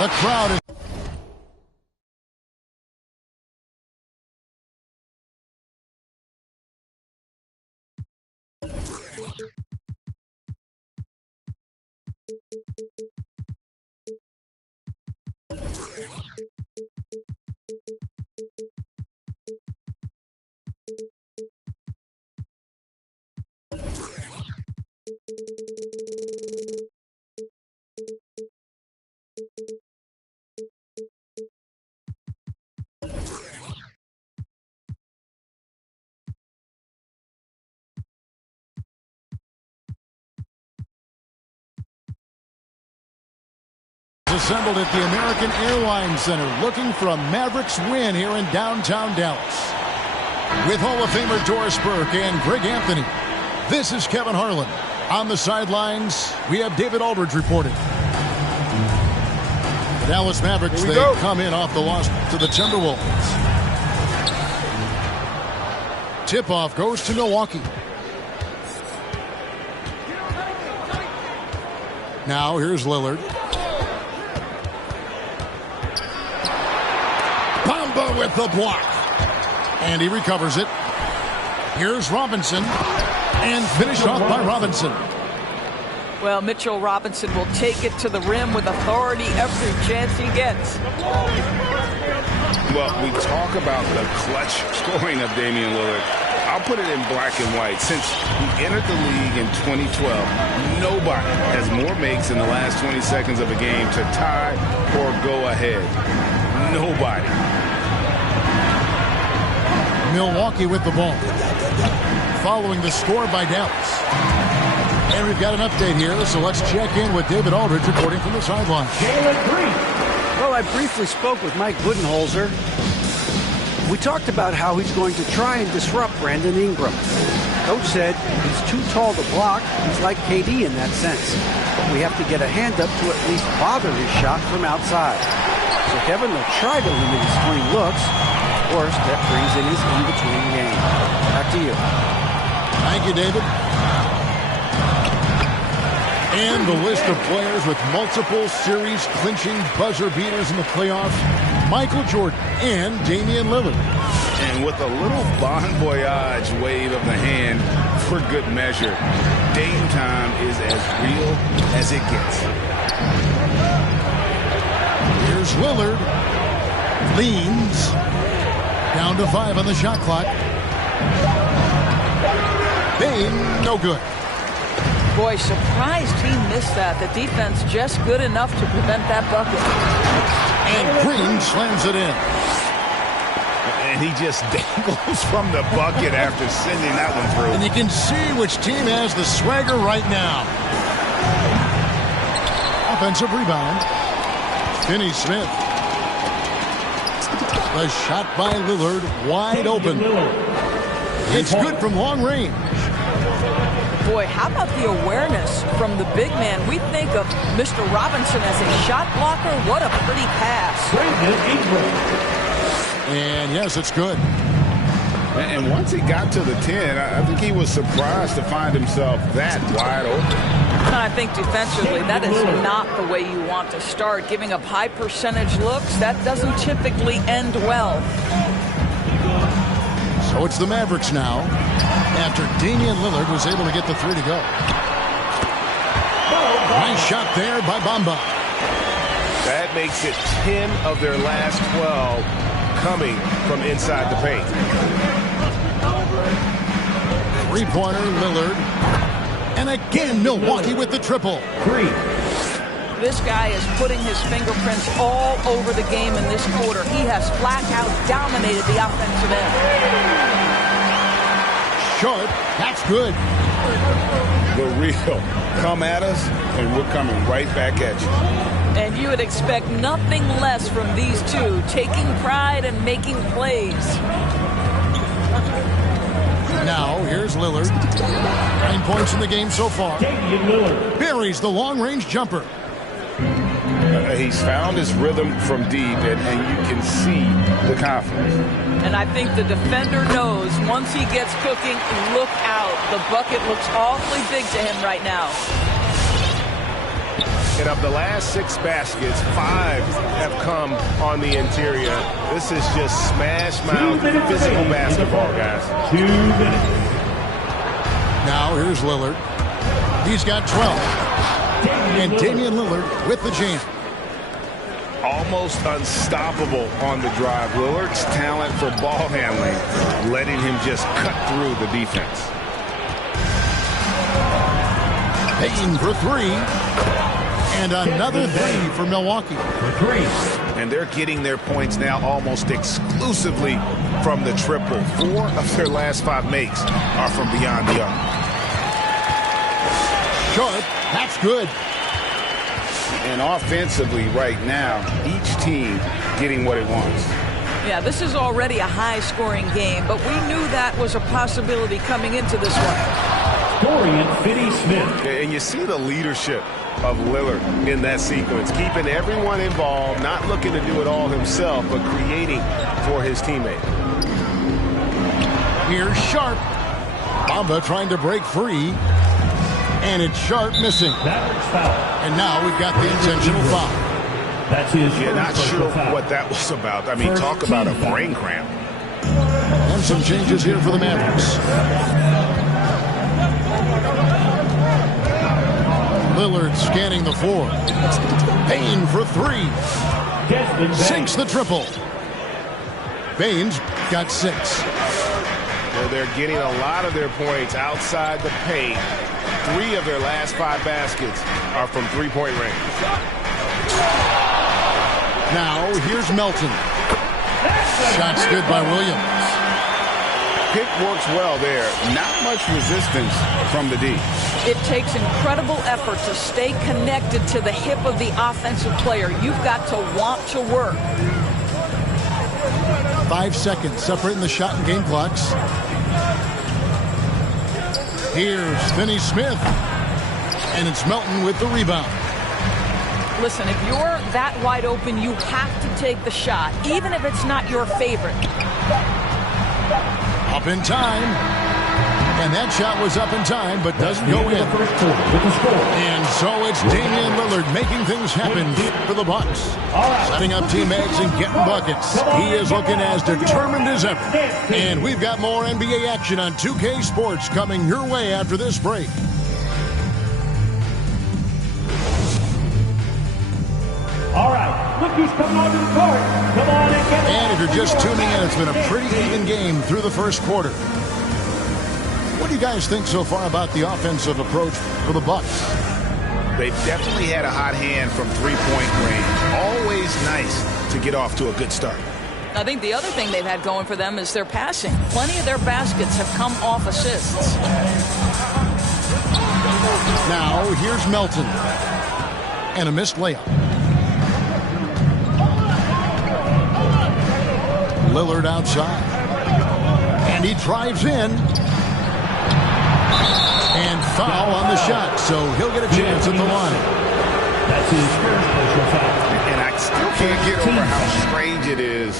The crowd is... assembled at the American Airlines Center looking for a Mavericks win here in downtown Dallas. With Hall of Famer Doris Burke and Greg Anthony, this is Kevin Harlan. On the sidelines, we have David Aldridge reporting. The Dallas Mavericks, they come in off the loss to the Timberwolves. Tip-off goes to Milwaukee. Now here's Lillard. Bamba with the block. And he recovers it. Here's Robinson. And finished off by Robinson. Well, Mitchell Robinson will take it to the rim with authority every chance he gets. Well, we talk about the clutch scoring of Damian Lillard. I'll put it in black and white. Since he entered the league in 2012, nobody has more makes in the last 20 seconds of a game to tie or go ahead. Nobody. Milwaukee with the ball. Following the score by Dallas. And we've got an update here, so let's check in with David Aldridge reporting from the sideline. Well, I briefly spoke with Mike Budenholzer. We talked about how he's going to try and disrupt Brandon Ingram. Coach said he's too tall to block. He's like KD in that sense. But we have to get a hand up to at least bother his shot from outside. So Kevin will try to limit his swing looks. Of course, that brings in his in-between game. Back to you. Thank you, David. And the list of players with multiple series-clinching buzzer beaters in the playoffs, Michael Jordan and Damian Lillard. And with a little bon voyage wave of the hand for good measure, Dame time is as real as it gets. Here's Lillard. Leans. Down to 5 on the shot clock. Bane, no good. Boy, surprised he missed that. The defense just good enough to prevent that bucket. And Green slams it in. And he just dangles from the bucket after sending that one through. And you can see which team has the swagger right now. Offensive rebound. Finney-Smith. The shot by Lillard, wide open. It's good from long range. Boy, how about the awareness from the big man? We think of Mr. Robinson as a shot blocker. What a pretty pass. And yes, it's good. And once he got to the 10, I think he was surprised to find himself that wide open. I think defensively, that is not the way you want to start. Giving up high percentage looks, that doesn't typically end well. So it's the Mavericks now, after Damian Lillard was able to get the 3 to go. Nice shot there by Bamba. That makes it 10 of their last 12 coming from inside the paint. Three-pointer, Lillard. And again, Milwaukee with the triple. 3. This guy is putting his fingerprints all over the game in this quarter. He has flat out dominated the offensive end. Short, that's good. The real. Come at us, and we're coming right back at you. And you would expect nothing less from these two, taking pride and making plays. Now, here's Lillard. 9 points in the game so far. Buries the long-range jumper. He's found his rhythm from deep, and you can see the confidence. And I think the defender knows once he gets cooking, look out. The bucket looks awfully big to him right now. And of the last 6 baskets, 5 have come on the interior. This is just smash mouth physical basketball, guys. 2 minutes. Now here's Lillard. He's got 12. And Damian Lillard with the jam. Almost unstoppable on the drive. Lillard's talent for ball handling, letting him just cut through the defense. Payton for 3. And another 3 for Milwaukee. For 3. And they're getting their points now almost exclusively from the triple. 4 of their last 5 makes are from beyond the arc. Short. That's good. And offensively right now, each team getting what it wants. Yeah, this is already a high-scoring game, but we knew that was a possibility coming into this one. Dorian Finney-Smith. And you see the leadership of Lillard in that sequence, keeping everyone involved, not looking to do it all himself, but creating for his teammate. Here's Sharp. Bamba trying to break free. And it's Sharp missing. Mavericks foul. And now we've got the intentional foul. That's his Yeah, not first sure foul. what that was about. I mean, First talk about a team foul. brain cramp. And some changes here for the Mavericks. Lillard scanning the floor. Payne for 3. Desmond Bain. Sinks the triple. Baines got 6. They're getting a lot of their points outside the paint. 3 of their last 5 baskets are from three-point range. Now here's Melton. Shot's good by Williams. Pick works well there. Not much resistance from the D. It takes incredible effort to stay connected to the hip of the offensive player. You've got to want to work. 5 seconds separating the shot and game clocks. Here's Finney-Smith. And it's Melton with the rebound. Listen, if you're that wide open, you have to take the shot, even if it's not your favorite. Up in time. And that shot was up in time, but doesn't go in. The first quarter with the score. And so it's Damian Lillard making things happen for the Bucks. Setting up teammates and getting buckets. He is looking as determined as ever. And we've got more NBA action on 2K Sports coming your way after this break. All right, look who's coming onto the court. Come on and get it. And if you're just tuning in, it's been a pretty even game through the first quarter. What do you guys think so far about the offensive approach for the Bucks? They've definitely had a hot hand from three-point range. Always nice to get off to a good start. I think the other thing they've had going for them is their passing. Plenty of their baskets have come off assists. Now, here's Melton. And a missed layup. Lillard outside. And he drives in. And foul on the shot, so he'll get a chance at the line. That's his first personal foul. And I still can't get over how strange it is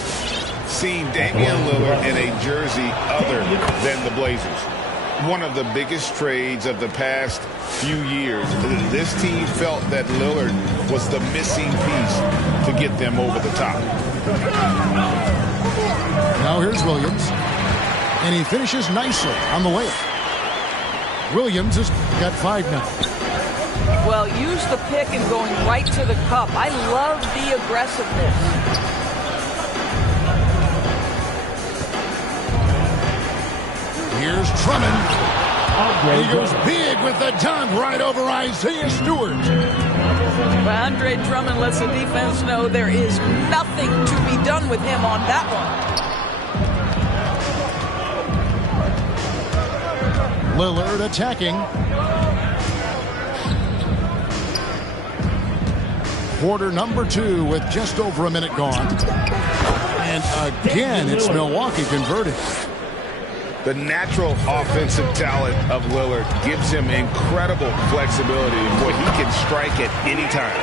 seeing Damian Lillard in a jersey other than the Blazers. One of the biggest trades of the past few years. This team felt that Lillard was the missing piece to get them over the top. Now here's Williams. And he finishes nicely on the layup. Williams has got 5 now. Well, use the pick and going right to the cup. I love the aggressiveness. Here's Drummond. He goes big with the dunk right over Isaiah Stewart. But Andre Drummond lets the defense know there is nothing to be done with him on that one. Lillard attacking. Quarter number 2 with just over a minute gone. And again, it's Milwaukee converted. The natural offensive talent of Lillard gives him incredible flexibility where he can strike at any time.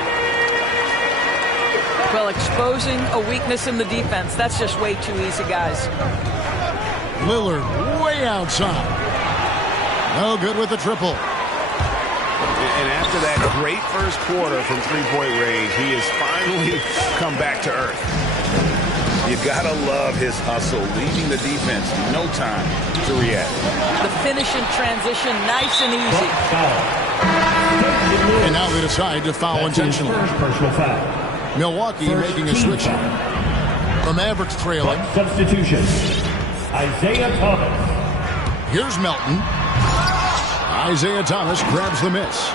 Well, exposing a weakness in the defense, that's just way too easy, guys. Lillard way outside. No good with the triple. And after that great first quarter from three-point range. He has finally come back to earth. You gotta love his hustle, leaving the defense no time to react. The finish in transition, nice and easy. And now they decide to foul intentionally. Personal foul. Milwaukee making a switch. The Mavericks trailing. Substitution. Isaiah Thomas. Here's Melton. Isaiah Thomas grabs the miss.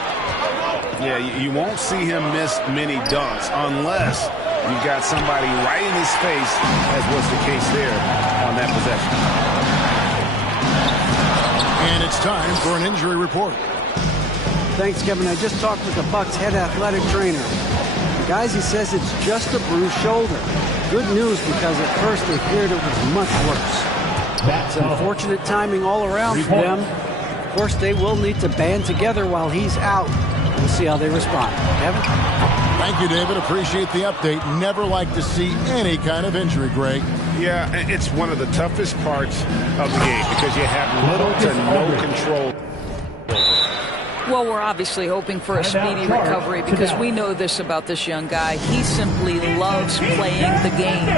Yeah, you won't see him miss many dunks unless you've got somebody right in his face, as was the case there on that possession. And it's time for an injury report. Thanks, Kevin. I just talked with the Bucks head athletic trainer. Guys, he says it's just a bruised shoulder. Good news, because at first they feared it was much worse. It's unfortunate timing all around for them. Of course, they will need to band together while he's out. We'll see how they respond. Kevin? Thank you, David. Appreciate the update. Never like to see any kind of injury, Greg. Yeah, it's one of the toughest parts of the game because you have little to no control. Well, we're obviously hoping for a speedy recovery because we know this about this young guy. He simply loves playing the game.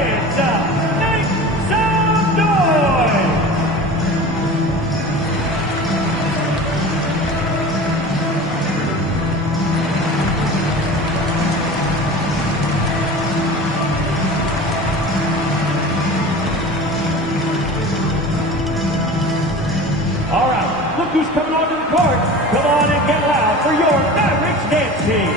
All right, look who's coming onto the court. Come on and get loud for your Mavericks dance team.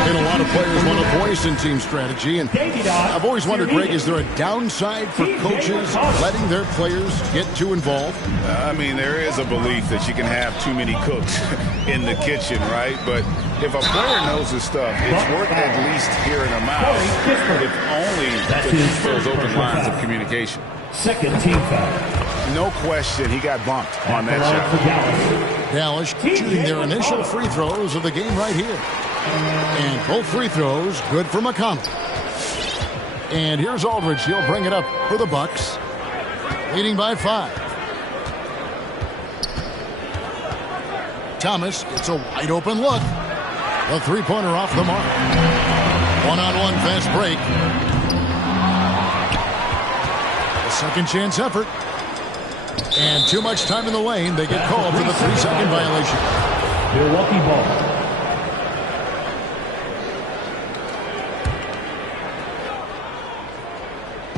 And a lot of players want a voice in team strategy, and I've always wondered, Greg, is there a downside for coaches letting their players get too involved? I mean, there is a belief that you can have too many cooks in the kitchen, right? But if a player knows his stuff, it's worth at least hearing him out, if only to keep those open lines of communication. Second team foul. No question, he got bumped on that shot. Dallas shooting their initial free throws of the game right here. And both free throws good for McConnell. And here's Aldridge. He'll bring it up for the Bucks, leading by 5. Thomas gets a wide open look. The three-pointer off the mark. One-on-one fast break. A second chance effort. And too much time in the lane. They get called for the 3-second violation. Milwaukee ball.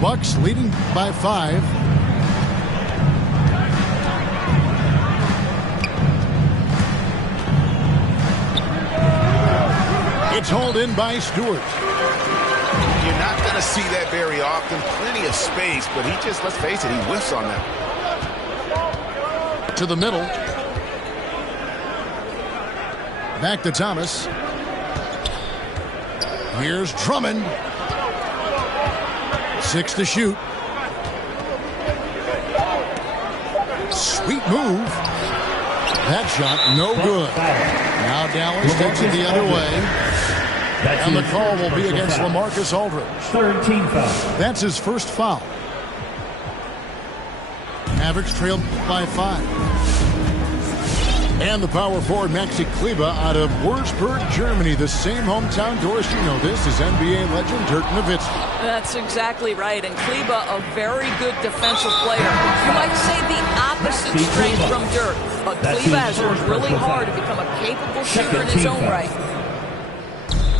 Bucks leading by 5. It's hauled in by Stewart. You're not going to see that very often. Plenty of space, but he just, let's face it, he whiffs on that. To the middle. Back to Thomas. Here's Drummond. 6 to shoot. Sweet move. That shot, no good. Now Dallas takes it the other way. And the call will be against LaMarcus Aldridge. Third team foul. That's his first foul. Mavericks trailed by 5. And the power forward Maxi Kleber out of Würzburg, Germany. The same hometown Doris, you know this, is NBA legend Dirk Nowitzki. That's exactly right. And Kleber, a very good defensive player. You might say the opposite strength from Dirk. But Kleber has worked really hard to become a capable shooter in his own right.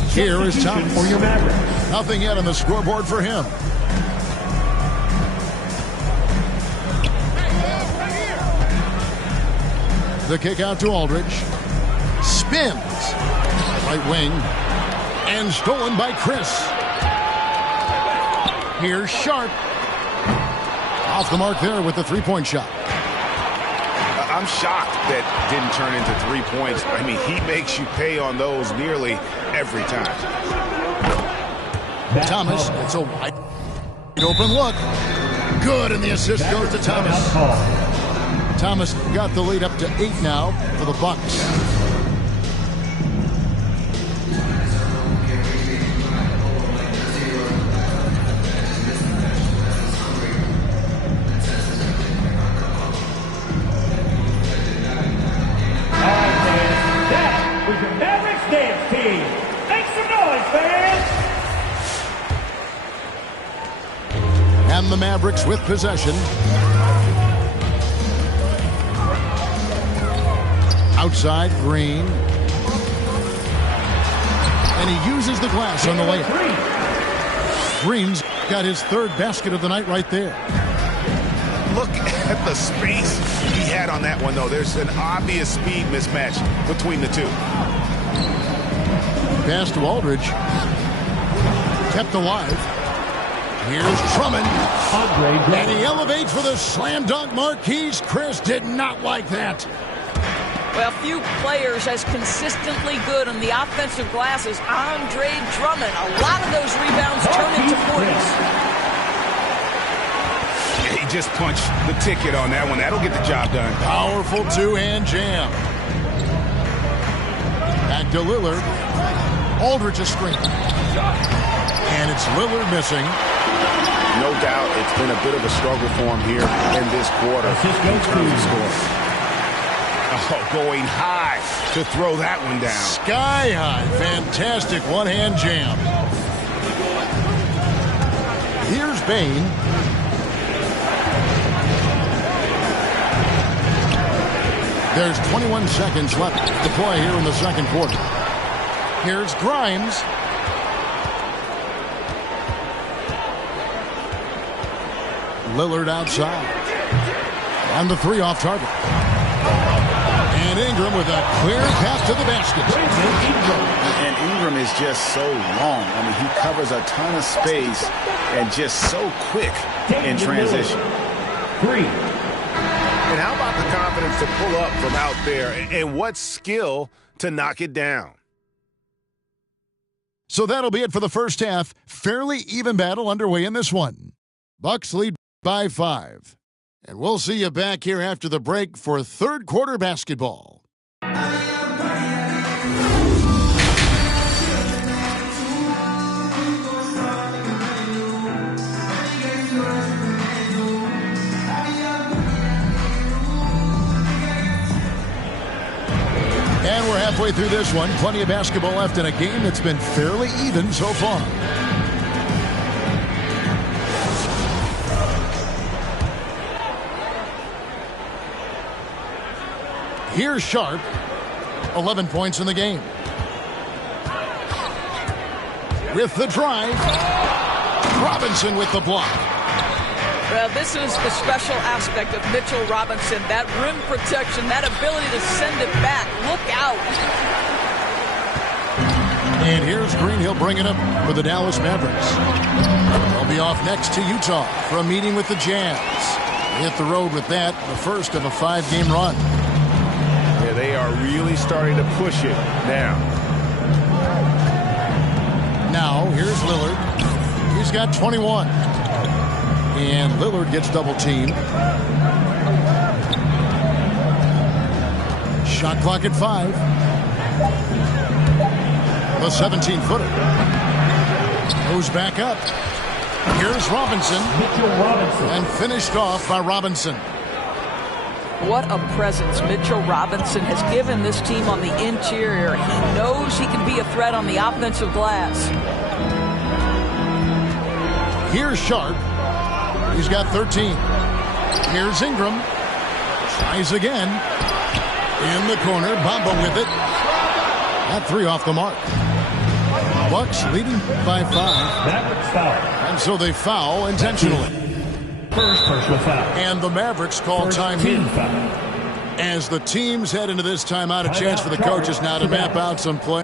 Here is Thomas. For your Mavericks. Nothing yet on the scoreboard for him. The kick out to Aldridge. Spins. Right wing. And stolen by Chris. Here's Sharp. Off the mark there with the three-point shot. I'm shocked that didn't turn into 3 points. I mean, he makes you pay on those nearly every time. Thomas, it's a wide open look. Good, and the assist goes to Thomas. Thomas got the lead up to 8 now for the Bucks. Mavericks with possession. Outside, Green. And he uses the glass on the layup. Green's got his third basket of the night right there. Look at the space he had on that one, though. There's an obvious speed mismatch between the two. Pass to Aldridge. Kept alive. Here's Drummond. And he elevates for the slam dunk. Marquise Chris did not like that. Well, few players as consistently good on the offensive glass as Andre Drummond. A lot of those rebounds turn into points. He just punched the ticket on that one. That'll get the job done. Powerful two-hand jam. Back to Lillard. Aldridge a screen. And it's Lillard missing. No doubt it's been a bit of a struggle for him here in this quarter in terms of scoring. Oh, going high to throw that one down. Sky high. Fantastic one-hand jam. Here's Bane. There's 21 seconds left to play here in the second quarter. Here's Grimes. Lillard outside. On the three off target. And Ingram with a clear pass to the basket. And Ingram is just so long. I mean, he covers a ton of space and just so quick in transition. 3. And how about the confidence to pull up from out there, and what skill to knock it down? So that'll be it for the first half. Fairly even battle underway in this one. Bucks lead by 5. And we'll see you back here after the break for third quarter basketball. And we're halfway through this one. Plenty of basketball left in a game that's been fairly even so far. Here's Sharp. 11 points in the game. With the drive. Robinson with the block. Well, this is the special aspect of Mitchell Robinson. That rim protection, that ability to send it back. Look out. And here's Green. He'll bring it up for the Dallas Mavericks. They'll be off next to Utah for a meeting with the Jazz. Hit the road with that, the first of a 5-game run. Yeah, they are really starting to push it now. Now, here's Lillard. He's got 21. And Lillard gets double-teamed. Shot clock at 5. The 17-footer. Goes back up. Here's Robinson. Mitchell Robinson. And finished off by Robinson. What a presence Mitchell Robinson has given this team on the interior. He knows he can be a threat on the offensive glass. Here's Sharp. He's got 13. Here's Ingram. Tries again. In the corner. Bamba with it. That 3 off the mark. Bucks leading by 5. Mavericks foul. And so they foul intentionally. First personal foul. And the Mavericks call time here. Foul. As the teams head into this timeout, a chance for the coaches now to map out some play.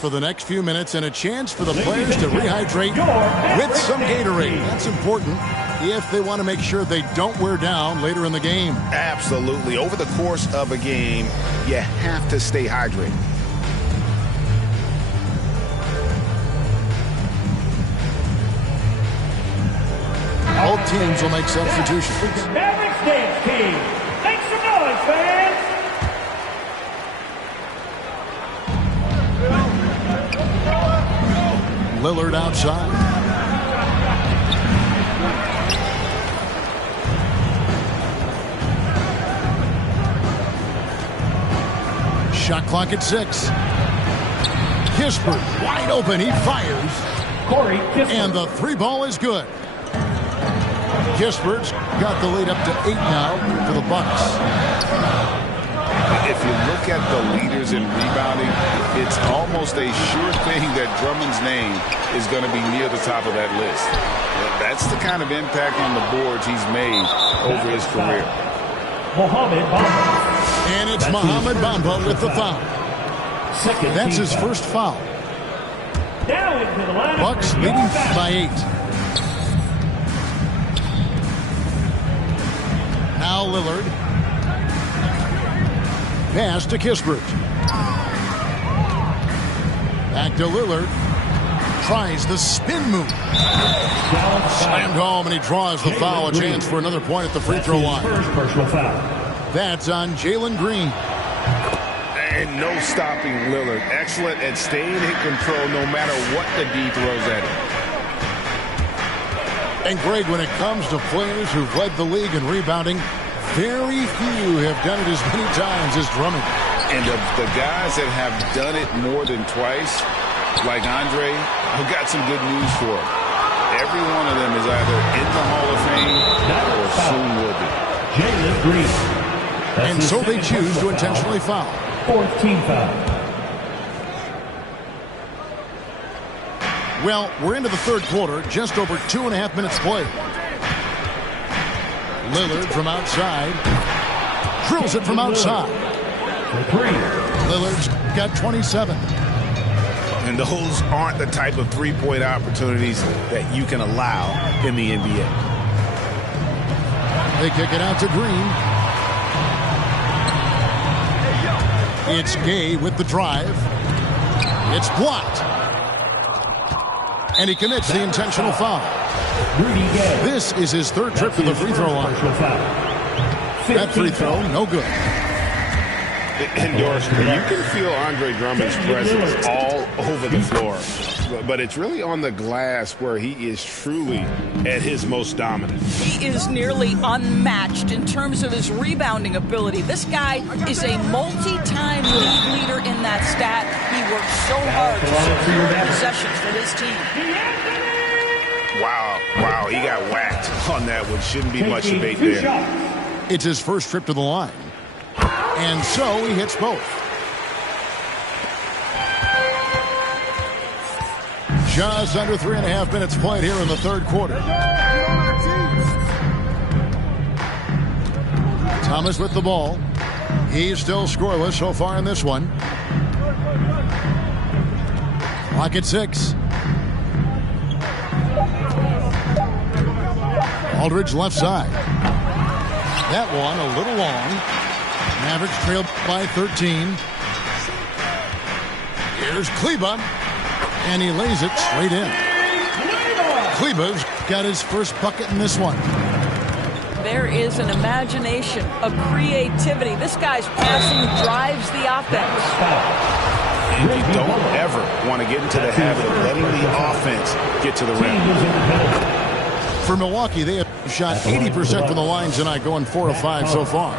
For the next few minutes and a chance for the players to rehydrate with some Gatorade. That's important if they want to make sure they don't wear down later in the game. Absolutely. Over the course of a game, you have to stay hydrated. Both teams will make substitutions. Mavericks dance team. Make some noise, fans. Lillard outside. Shot clock at 6. Kispert wide open. He fires. Corey Kispert. And the 3 ball is good. Kispert's got the lead up to 8 now for the Bucks. If you look at the leaders in rebounding, it's almost a sure thing that Drummond's name is going to be near the top of that list. That's the kind of impact on the boards he's made over his career. Mohamed Bamba. And it's Mohamed Bamba with the foul. That's his first foul. Now into the line. Bucks leading by 8. Now Lillard. Pass to Kispert. Back to Lillard. Tries the spin move. Slammed home, and he draws the foul. A chance for another point at the free throw line. First personal foul. That's on Jalen Green. And no stopping Lillard. Excellent at staying in control no matter what the D throws at him. And Greg, when it comes to players who've led the league in rebounding, very few have done it as many times as Drummond. And the guys that have done it more than twice, like Andre, I've got some good news for him. Every one of them is either in the Hall of Fame or soon will be. Jalen Green. And so they choose to intentionally foul. Fourth team foul. Well, we're into the third quarter, just over 2.5 minutes played. Lillard from outside. Drills it from outside. Lillard's got 27. And those aren't the type of three-point opportunities that you can allow in the NBA. They kick it out to Green. It's Gay with the drive. It's blocked. And he commits the intentional foul. This is his third trip to the free throw line. That free throw, no good. Doris, you can feel Andre Drummond's presence all over the floor. But it's really on the glass where he is truly at his most dominant. He is nearly unmatched in terms of his rebounding ability. This guy is a multi-time league leader in that stat. He works so hard to secure possessions for his team. Wow, he got whacked on that one. Shouldn't be much debate there. It's his first trip to the line. And so he hits both. Just under 3.5 minutes played here in the third quarter. Thomas with the ball. He's still scoreless so far in this one. Clock at 6. Aldridge left side. That one a little long. Mavericks trail by 13. Here's Kleber. And he lays it straight in. Kleber's got his first bucket in this one. There is an imagination, a creativity. This guy's passing drives the offense. And you don't ever want to get into the habit of letting the offense get to the rim. For Milwaukee, they have shot 80% from the line tonight, going 4 of 5 so far.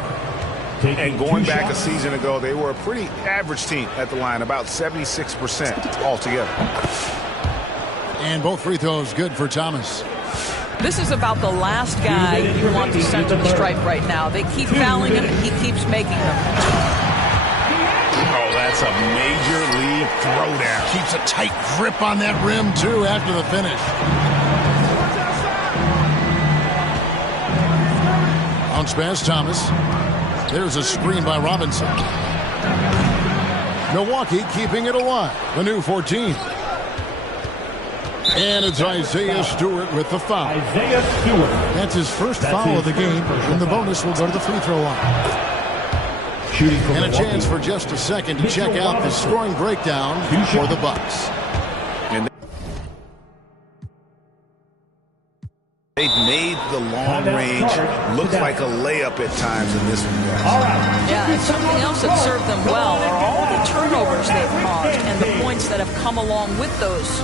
And going back a season ago, they were a pretty average team at the line, about 76% altogether. And both free throws good for Thomas. This is about the last guy you want to send to the stripe right now. They keep fouling him, and he keeps making them. Oh, that's a major league throwdown. Keeps a tight grip on that rim, too, after the finish. Bounce pass, Thomas. There's a screen by Robinson. Milwaukee keeping it alive. The new 14. And it's Isaiah Stewart with the foul. Isaiah Stewart. That's his first foul of the game. And the bonus will go to the free throw line. And a chance for just a second to check out the scoring breakdown for the Bucks. They've made the long range look like a layup at times in this one. Yeah, and something else that served them well are all the turnovers they've caused and the points that have come along with those.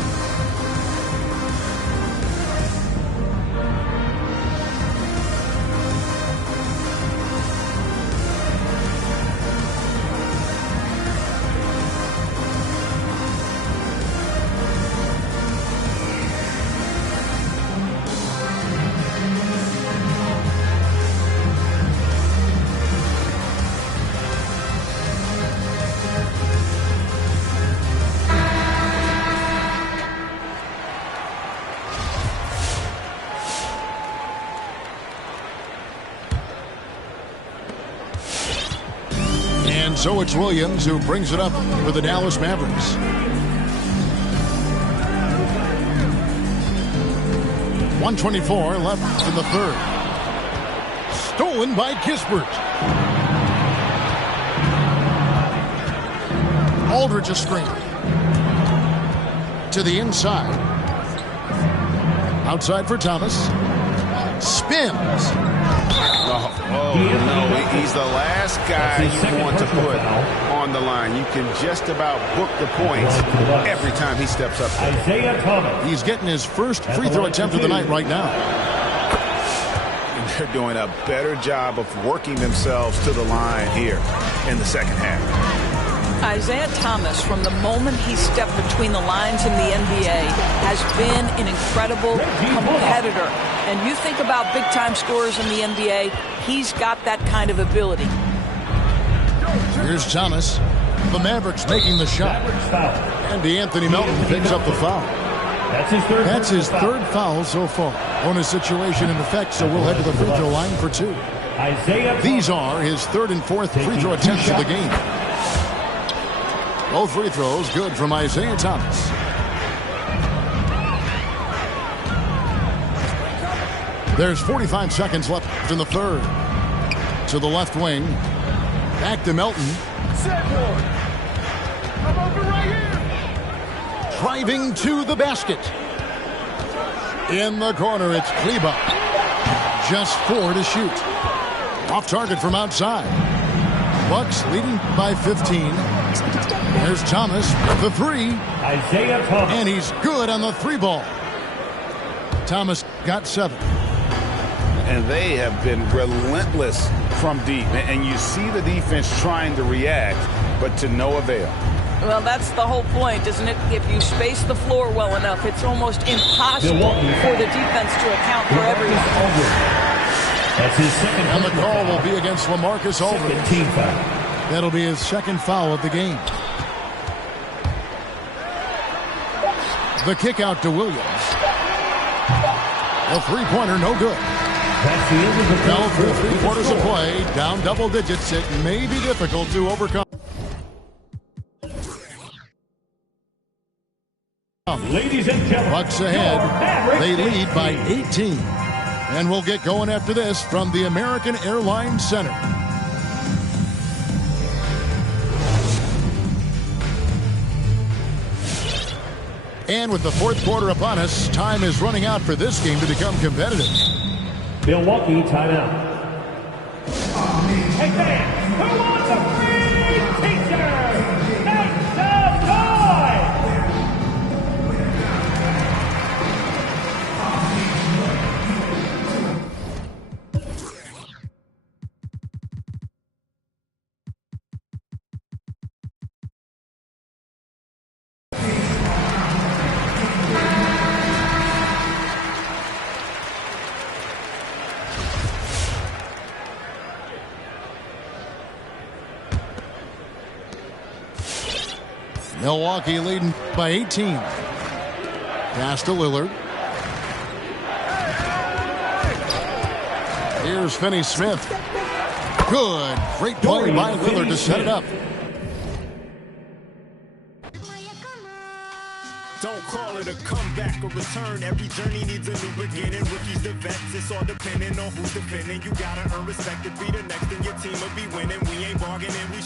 And so it's Williams who brings it up for the Dallas Mavericks. 1:24 left in the third. Stolen by Kispert. Aldridge a screen. To the inside. Outside for Thomas. Spins. Oh, no, he's the last guy you want to put on the line. You can just about book the points every time he steps up there. Isaiah Thomas. He's getting his first free throw attempt of the night right now. And they're doing a better job of working themselves to the line here in the second half. Isaiah Thomas, from the moment he stepped between the lines in the NBA, has been an incredible competitor. And you think about big-time scorers in the NBA, he's got that kind of ability. Here's Thomas. The Mavericks making the shot. And DeAnthony Melton picks up the foul. That's his third foul so far. Bonus situation in effect, so we'll head to the free throw line for two. These are his third and fourth free throw attempts of the game. Both free throws good from Isaiah Thomas. There's 45 seconds left in the third. To the left wing. Back to Melton. Driving to the basket. In the corner, it's Kleber. Just 4 to shoot. Off target from outside. Bucks leading by 15. There's Thomas with the three. Isaiah Thomas. And he's good on the three ball. Thomas got 7. And they have been relentless from deep. And you see the defense trying to react, but to no avail. Well, that's the whole point, isn't it? If you space the floor well enough, it's almost impossible for the defense to account for everything. That's his second. And the call will be against LaMarcus Aldridge. Team foul. That'll be his second foul of the game. The kick out to Williams. The three-pointer, no good. That's the end of the Fell through 3 quarters of play, down double digits. It may be difficult to overcome. Ladies and gentlemen, Bucks ahead. They lead by 18. And we'll get going after this from the American Airlines Center. And with the fourth quarter upon us, time is running out for this game to become competitive. Milwaukee timeout. Hey fans, who wants a free t-shirt? Make some noise! Milwaukee leading by 18. Pass to Lillard. Here's Finney-Smith. Good. Great play by Lillard to set it up. Don't call it a comeback or return. Every journey needs a new beginning. Rookies to vets, it's all depending on who's defending. You gotta earn respect to be the next, and your team will be winning. We ain't bargaining. We